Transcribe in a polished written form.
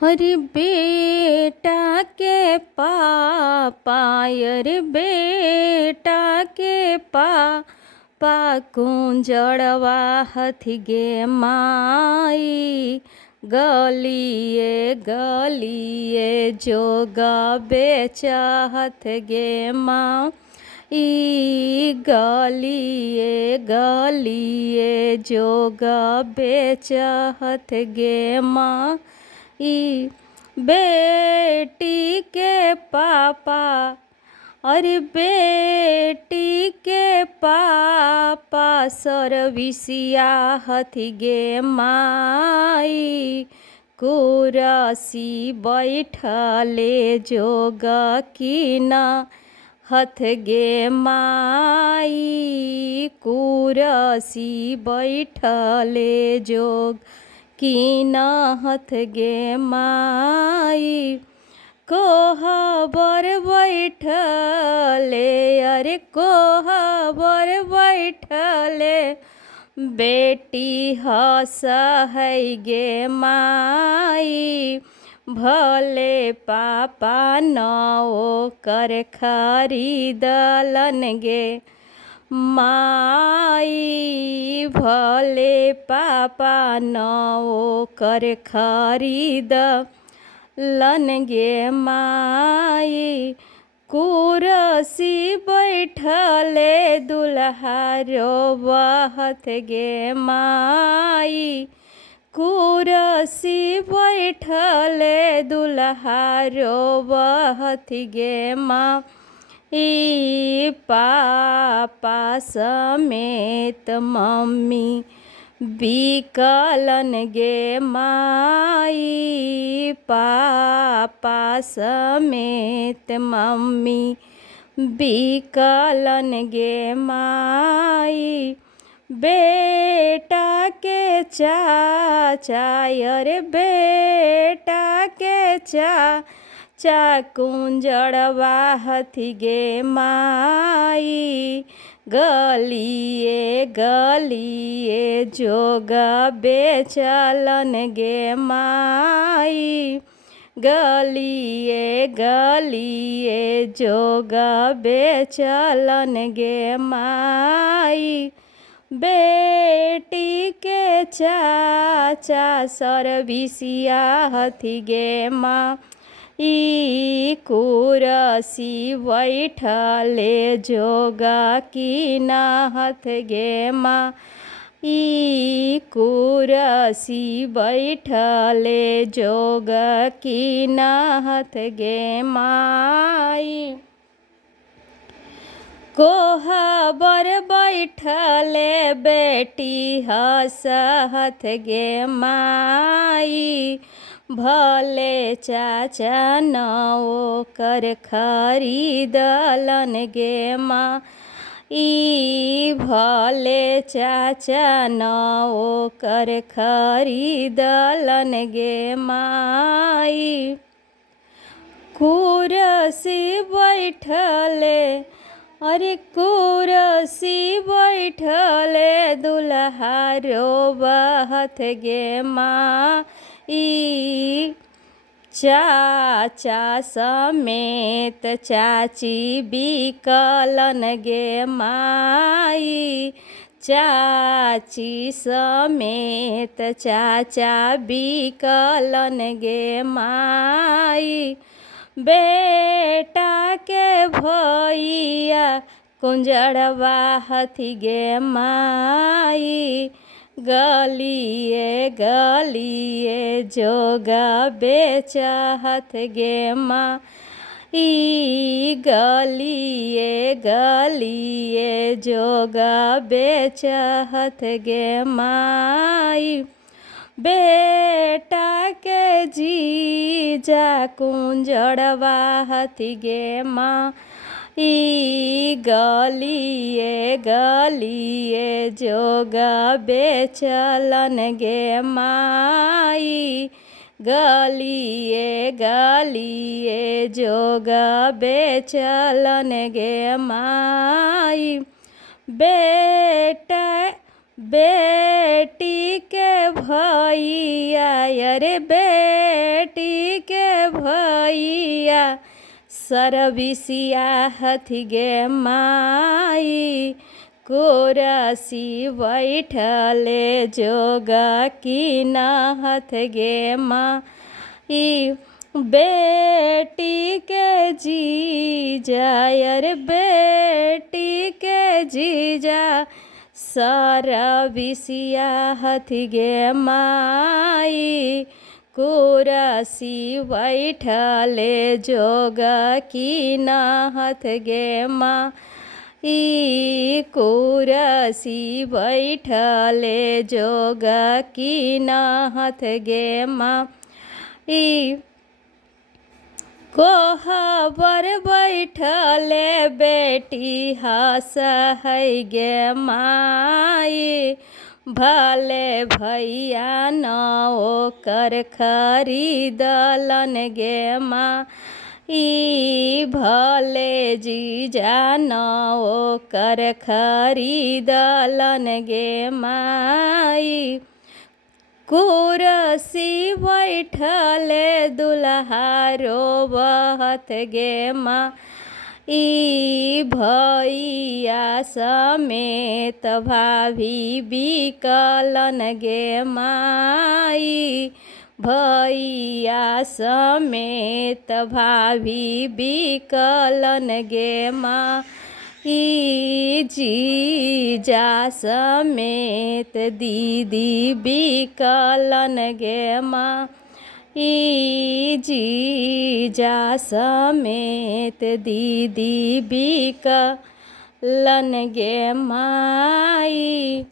अरे बेटा के पापा, अरे बेटा के पापा, कुंजड़वा हथि गे माई, गलिए गलिए जोगा बेचहत गे माँ। ई गलिए गलिए जोगा बेचहत गे माँ। ई बेटी के पापा, अरे बेटी के पापा, सरविसिया हथि गे माई, कुरसी बैठले जोग कीना हथ गे माई, कुरसी बैठले जोग कीनहत गे माई। कोहबर बैठले, अरे कोहबर बैठले, बेटी हँसै गे माई, भले पापा नौ कर खरीदलन गे माई, भले पापा नौ कर खरीद लन गे माई, कुरसी बैठले दुल्हा रोबहत गे माई, कुरसी बैठले दुल्हा रोबहत गे माँ। ई पापा समेत मम्मी बिकलन गे माई, पापा समेत मम्मी बिकलन गे माई। बेटा के चाचा, अरे बेटा के चाचा, कुंजड़वा हथि गे माई, गलिए गलिए जोग बेचलन गे माई, गलिए गलिए जोग बेचलन गे माई। बेटी के चाचा, सरविसिया हथि गे माँ, ई कुरसी बैठले जोग कीनहत गे माँ, ई कुरसी बैठले जोग कीनहत गे माई। कोहबर बैठले बेटी हँसहत गे माई, भले चाचा नौ कर खरीदलन गे माँ, ई भले चाचा नौ कर खरीदलन गे माई, कुरसी बैठले, अरे कुरसी बैठले दुल्हा रोबहत गे माँ, ई चाचा समेत चाची बिकलन गे माई, चाची समेत चाचा बिकलन गे माई। बेटा के भैया, कुंजड़वा हथि गे माई, गलिए गलिए जोग बेचहत गे माँ, ई गलिए गलिए जोग बेचहत गे माई। बेटा के जीजा, कुंजड़वा हथि गे माँ, ई गलिए गलिए जोग बेचलन गे माई, गलिए गलिए जोग बेचलन गे माई। बेटा बेटी के भैया, अरे बेटी के भैया सरबिसिया हथि गे माई कुरसी बैठले जोगा की नहत गे माई बेटी के जीजा यार बेटी के जीजा सरबिसिया हथि गे माई कुरसी बैठले जोगा की नहत गे माई कुरसी बैठले जोगा की नहत गे माई कोहबर बैठले बेटी हँस है गे माई भले भैया न ओकर खरीदलन गे माई भले जीजा न ओकर खरीदलन गे माई कुरसी बैठले दुल्हा रोबत गे माई भैया समेत भाभी बिकलन गे माई भैया समेत भाभी बिकलन गे माई जीजा समेत दीदी बिकलन गे माई जीजा समेत दीदी बिकलन गे माई।